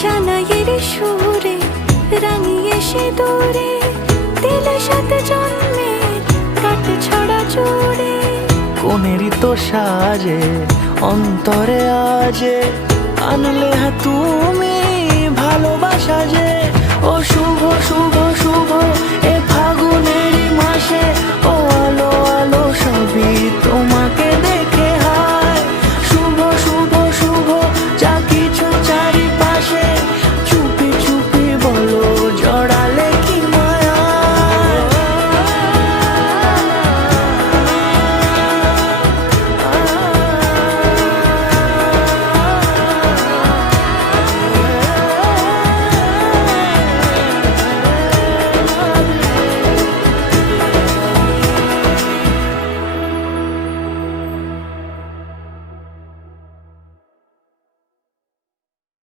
সানাইয়ের সুরে রাঙিয়ে সে দূরে দিলে সাথে জন্মে কাট ছড়া জুড়ে। কোনেরই তো সাজে অন্তরে আজে আনলে হ্যাঁ তুই